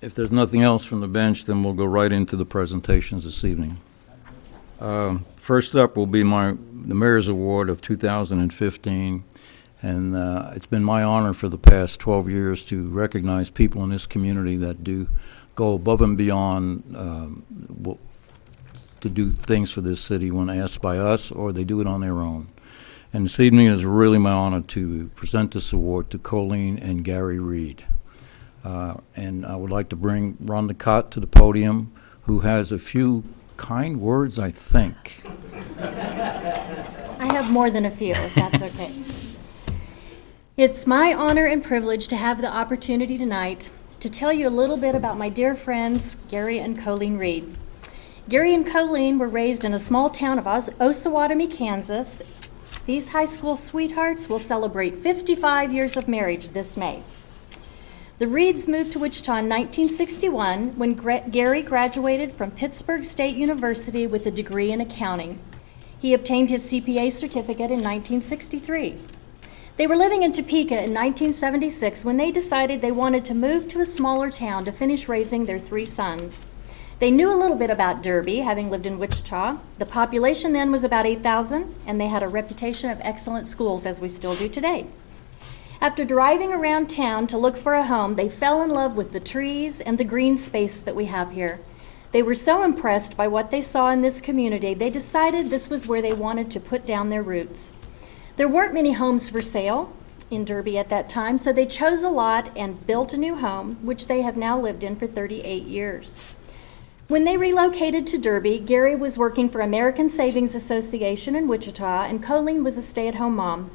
If there's nothing else from the bench, then we'll go right into the presentations this evening. First up will be the Mayor's Award of 2015, and it's been my honor for the past 12 years to recognize people in this community that do go above and beyond to do things for this city when asked by us, or they do it on their own. And this evening is really my honor to present this award to Colleen and Gary Reed. And I would like to bring Rhonda Cott to the podium, who has a few kind words, I think. I have more than a few, if that's okay. It's my honor and privilege to have the opportunity tonight to tell you a little bit about my dear friends, Gary and Colleen Reed. Gary and Colleen were raised in a small town of Osawatomie, Kansas. These high school sweethearts will celebrate 55 years of marriage this May. The Reeds moved to Wichita in 1961 when Gary graduated from Pittsburgh State University with a degree in accounting. He obtained his CPA certificate in 1963. They were living in Topeka in 1976 when they decided they wanted to move to a smaller town to finish raising their 3 sons. They knew a little bit about Derby, having lived in Wichita. The population then was about 8,000, and they had a reputation of excellent schools, as we still do today. After driving around town to look for a home, they fell in love with the trees and the green space that we have here. They were so impressed by what they saw in this community, they decided this was where they wanted to put down their roots. There weren't many homes for sale in Derby at that time, so they chose a lot and built a new home, which they have now lived in for 38 years. When they relocated to Derby, Gary was working for American Savings Association in Wichita, and Colleen was a stay-at-home mom.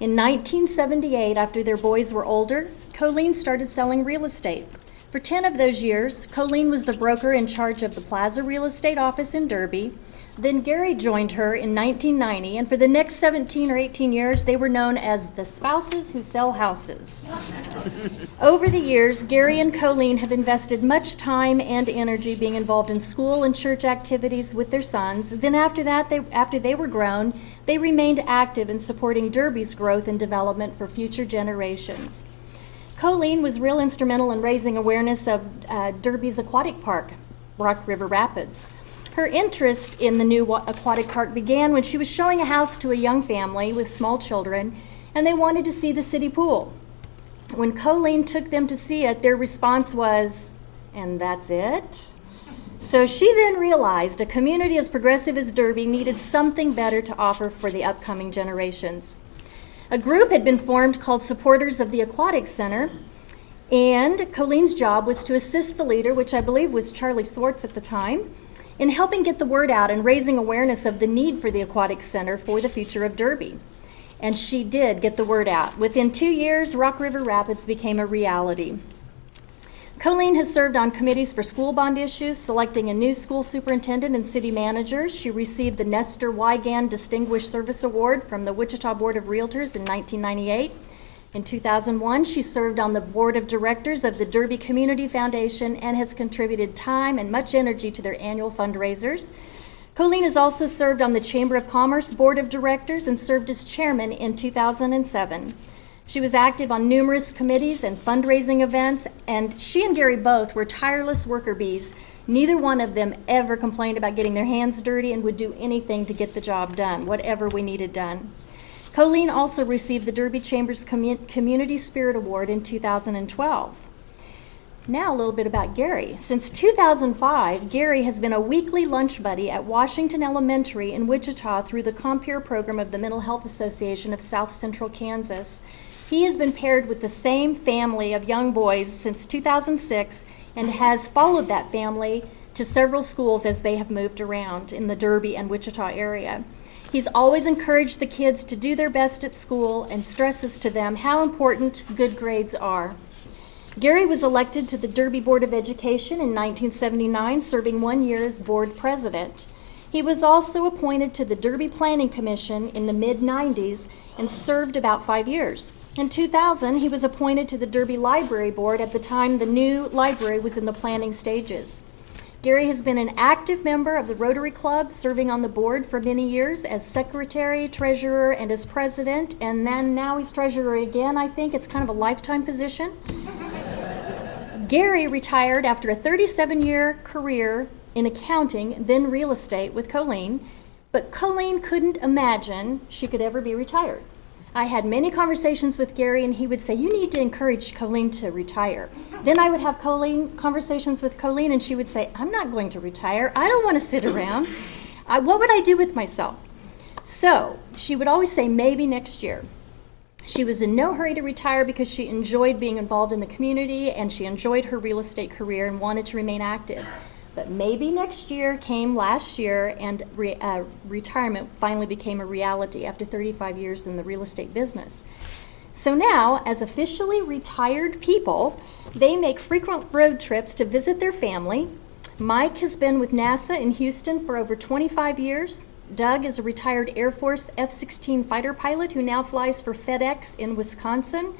In 1978, after their boys were older, Colleen started selling real estate. For 10 of those years, Colleen was the broker in charge of the Plaza Real Estate office in Derby. Then Gary joined her in 1990, and for the next 17 or 18 years, they were known as the spouses who sell houses. Over the years, Gary and Colleen have invested much time and energy being involved in school and church activities with their sons. Then after that, after they were grown, they remained active in supporting Derby's growth and development for future generations. Colleen was real instrumental in raising awareness of Derby's aquatic park, Rock River Rapids. Her interest in the new aquatic park began when she was showing a house to a young family with small children, and they wanted to see the city pool. When Colleen took them to see it, their response was, "And that's it?" So she then realized a community as progressive as Derby needed something better to offer for the upcoming generations. A group had been formed called Supporters of the Aquatic Center, and Colleen's job was to assist the leader, which I believe was Charlie Swartz at the time, in helping get the word out and raising awareness of the need for the Aquatic Center for the future of Derby. And she did get the word out. Within 2 years, Rock River Rapids became a reality. Colleen has served on committees for school bond issues, selecting a new school superintendent and city managers. She received the Nestor Wygand Distinguished Service Award from the Wichita Board of Realtors in 1998. In 2001, she served on the board of directors of the Derby Community Foundation and has contributed time and much energy to their annual fundraisers. Colleen has also served on the Chamber of Commerce board of directors and served as chairman in 2007. She was active on numerous committees and fundraising events, and she and Gary both were tireless worker bees. Neither one of them ever complained about getting their hands dirty and would do anything to get the job done, whatever we needed done. Colleen also received the Derby Chamber's Community Spirit Award in 2012. Now a little bit about Gary. Since 2005, Gary has been a weekly lunch buddy at Washington Elementary in Wichita through the Compeer program of the Mental Health Association of South Central Kansas. He has been paired with the same family of young boys since 2006 and has followed that family to several schools as they have moved around in the Derby and Wichita area. He's always encouraged the kids to do their best at school and stresses to them how important good grades are. Gary was elected to the Derby Board of Education in 1979, serving 1 year as board president. He was also appointed to the Derby Planning Commission in the mid-90s and served about 5 years. In 2000, he was appointed to the Derby Library Board at the time the new library was in the planning stages. Gary has been an active member of the Rotary Club, serving on the board for many years as secretary, treasurer, and as president, and then now he's treasurer again, I think. It's kind of a lifetime position. Gary retired after a 37-year career in accounting, then real estate with Colleen, but Colleen couldn't imagine she could ever be retired. I had many conversations with Gary, and he would say, you need to encourage Colleen to retire. Then I would have conversations with Colleen, and she would say, I'm not going to retire. I don't want to sit around. What would I do with myself? So she would always say, maybe next year. She was in no hurry to retire because she enjoyed being involved in the community, and she enjoyed her real estate career and wanted to remain active. But maybe next year came last year, and retirement finally became a reality after 35 years in the real estate business. So now, as officially retired people, they make frequent road trips to visit their family. Mike has been with NASA in Houston for over 25 years. Doug is a retired Air Force F-16 fighter pilot who now flies for FedEx in Wisconsin.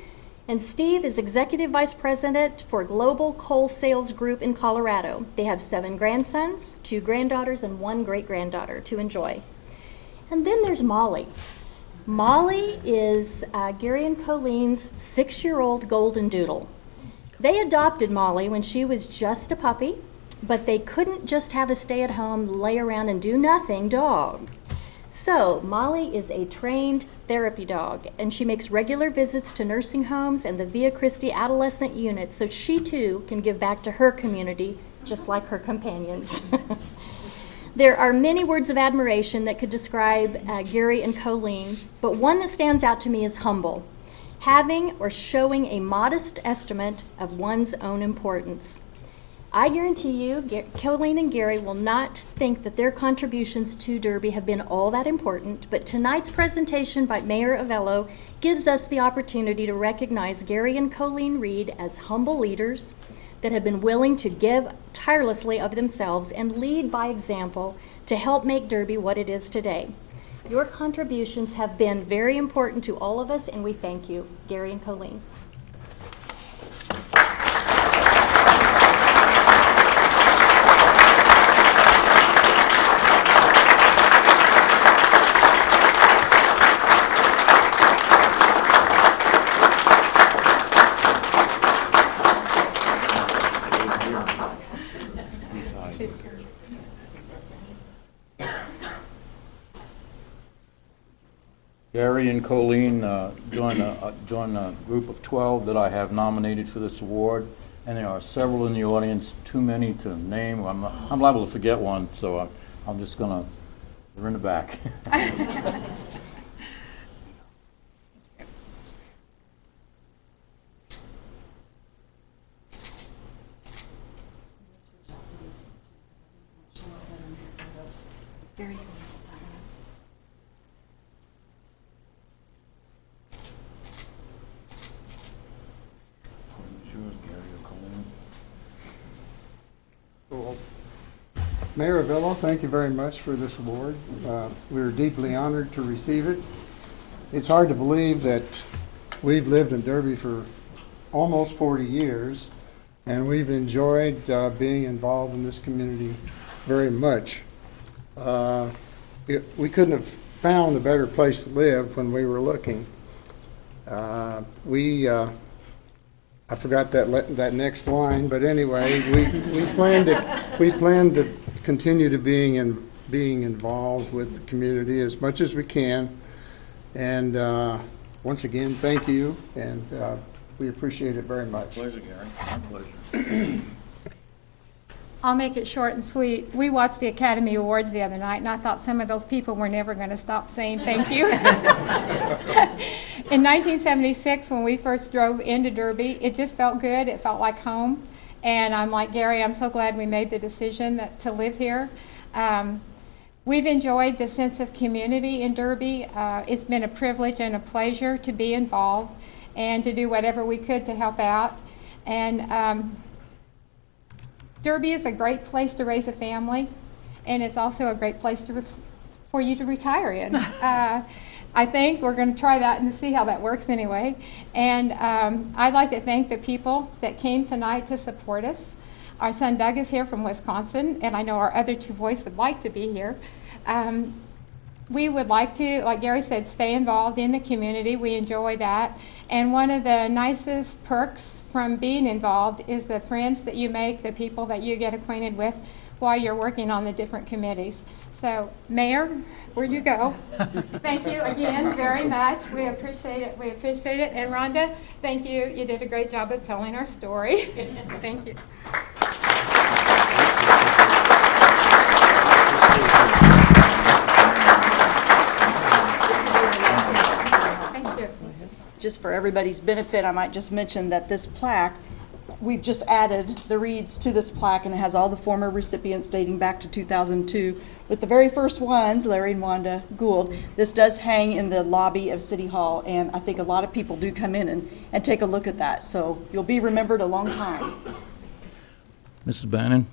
And Steve is Executive Vice President for Global Coal Sales Group in Colorado. They have 7 grandsons, 2 granddaughters, and 1 great-granddaughter to enjoy. And then there's Molly. Molly is Gary and Colleen's 6-year-old golden doodle. They adopted Molly when she was just a puppy, but they couldn't just have a stay-at-home, lay around and do nothing dog. So Molly is a trained therapy dog, and she makes regular visits to nursing homes and the Via Christi adolescent unit so she too can give back to her community just like her companions. There are many words of admiration that could describe Gary and Colleen, but one that stands out to me is humble, having or showing a modest estimate of one's own importance. I guarantee you, Colleen and Gary will not think that their contributions to Derby have been all that important, but tonight's presentation by Mayor Avello gives us the opportunity to recognize Gary and Colleen Reed as humble leaders that have been willing to give tirelessly of themselves and lead by example to help make Derby what it is today. Your contributions have been very important to all of us, and we thank you, Gary and Colleen. Gary and Colleen join a group of 12 that I have nominated for this award, and there are several in the audience, too many to name. I'm liable to forget one, so I'm just gonna, they're in the back. Gary. Mayor Avello, thank you very much for this award. We're deeply honored to receive it. It's hard to believe that we've lived in Derby for almost 40 years, and we've enjoyed being involved in this community very much. We couldn't have found a better place to live when we were looking. I forgot that next line, but anyway, we plan to continue to being involved with the community as much as we can. And once again, thank you, and we appreciate it very much. Pleasure, Gary. My pleasure. I'll make it short and sweet. We watched the Academy Awards the other night, and I thought some of those people were never going to stop saying thank you. In 1976, when we first drove into Derby, it just felt good. It felt like home. And I'm like, Gary, I'm so glad we made the decision to live here. We've enjoyed the sense of community in Derby. It's been a privilege and a pleasure to be involved and to do whatever we could to help out. And Derby is a great place to raise a family, and it's also a great place for you to retire in. I think we're going to try that and see how that works anyway. And I'd like to thank the people that came tonight to support us. Our son Doug is here from Wisconsin, and I know our other 2 boys would like to be here. We would like to, like Gary said, stay involved in the community. We enjoy that. And one of the nicest perks from being involved is the friends that you make, the people that you get acquainted with while you're working on the different committees. So, Mayor, where'd you go? Thank you again very much. We appreciate it. We appreciate it. And Rhonda, thank you. You did a great job of telling our story. Thank you. Thank you. Just for everybody's benefit, I might just mention that this plaque, we've just added the Reeds to this plaque, and it has all the former recipients dating back to 2002. With the very first ones, Larry and Wanda Gould, this does hang in the lobby of City Hall, and I think a lot of people do come in and take a look at that. So you'll be remembered a long time. Mrs. Bannon?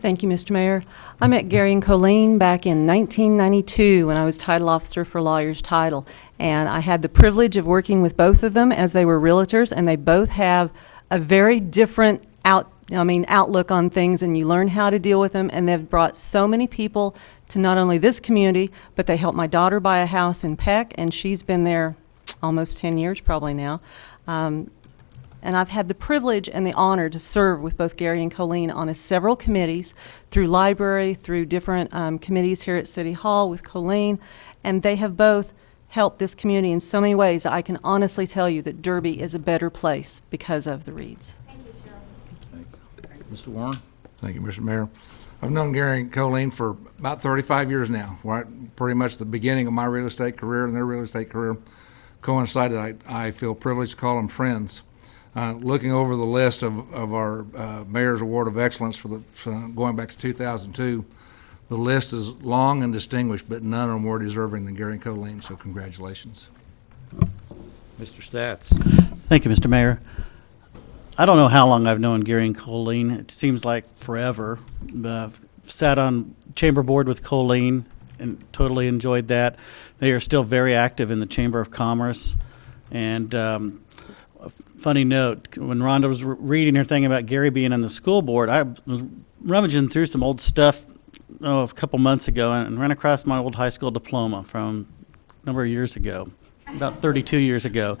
Thank you, Mr. Mayor. I met Gary and Colleen back in 1992 when I was title officer for Lawyers Title, and I had the privilege of working with both of them as they were realtors, and they both have a very different outlook on things, and you learn how to deal with them, and they've brought so many people to not only this community, but they helped my daughter buy a house in Peck, and she's been there almost 10 years probably now. And I've had the privilege and the honor to serve with both Gary and Colleen on several committees, through library, through different committees here at City Hall with Colleen, and they have both helped this community in so many ways that I can honestly tell you that Derby is a better place because of the Reeds. Thank you, Cheryl. Mr. Warren? Thank you, Mr. Mayor. I've known Gary and Colleen for about 35 years now. Right, pretty much the beginning of my real estate career and their real estate career coincided. I feel privileged to call them friends. Looking over the list of our Mayor's Award of Excellence for going back to 2002, the list is long and distinguished, but none are more deserving than Gary and Colleen, so congratulations. Mr. Stats? Thank you, Mr. Mayor. I don't know how long I've known Gary and Colleen. It seems like forever. Sat on chamber board with Colleen and totally enjoyed that. They are still very active in the Chamber of Commerce. And a funny note, when Rhonda was reading her thing about Gary being on the school board, I was rummaging through some old stuff a couple months ago and ran across my old high school diploma from a number of years ago, about 32 years ago.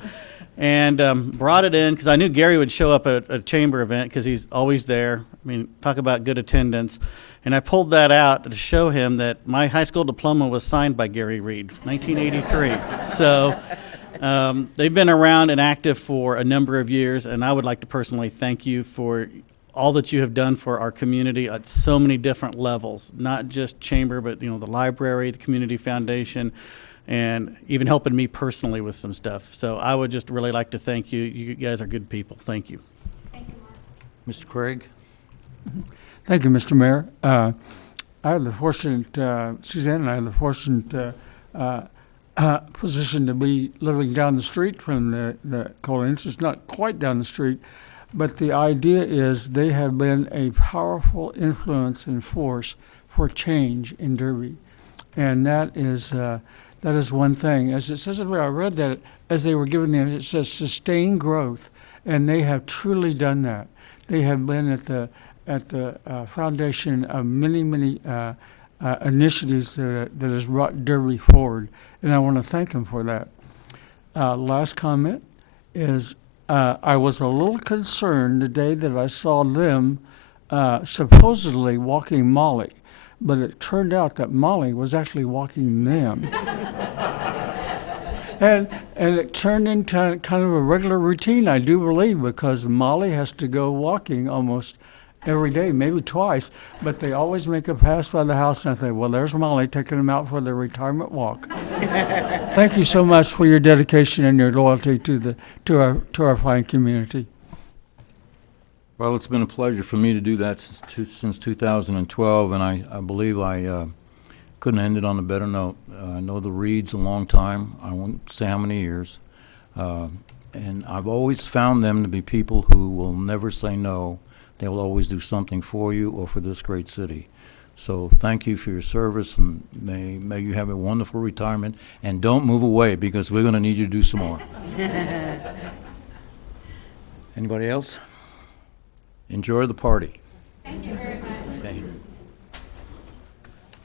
And brought it in because I knew Gary would show up at a chamber event because he's always there. I mean, talk about good attendance. And I pulled that out to show him that my high school diploma was signed by Gary Reed, 1983. So they've been around and active for a number of years, and I would like to personally thank you for all that you have done for our community at so many different levels, not just chamber, but the library, the community foundation, and even helping me personally with some stuff. So I would just really like to thank you. You guys are good people. Thank you. Thank you, Mark. Mr. Craig? Thank you, Mr. Mayor. I had the fortunate, Suzanne and I had the fortunate position to be living down the street from the Colleens. It's not quite down the street, but the idea is they have been a powerful influence and force for change in Derby. And that is one thing. As it says over there, I read that as they were giving them, it says sustained growth, and they have truly done that. They have been at the foundation of many initiatives that has brought Derby forward, and I want to thank them for that. Last comment is I was a little concerned the day that I saw them supposedly walking Molly, but it turned out that Molly was actually walking them. And it turned into kind of a regular routine, I do believe, because Molly has to go walking almost every day, maybe twice, but they always make a pass by the house, and I think, well, there's Molly taking them out for their retirement walk. Thank you so much for your dedication and your loyalty to our fine community. Well, it's been a pleasure for me to do that since 2012, and I believe I couldn't end it on a better note. I know the Reeds a long time. I won't say how many years. And I've always found them to be people who will never say no. They will always do something for you or for this great city. So thank you for your service, and may you have a wonderful retirement. And don't move away, because we're going to need you to do some more. Anybody else? Enjoy the party. Thank you very much. Thank you.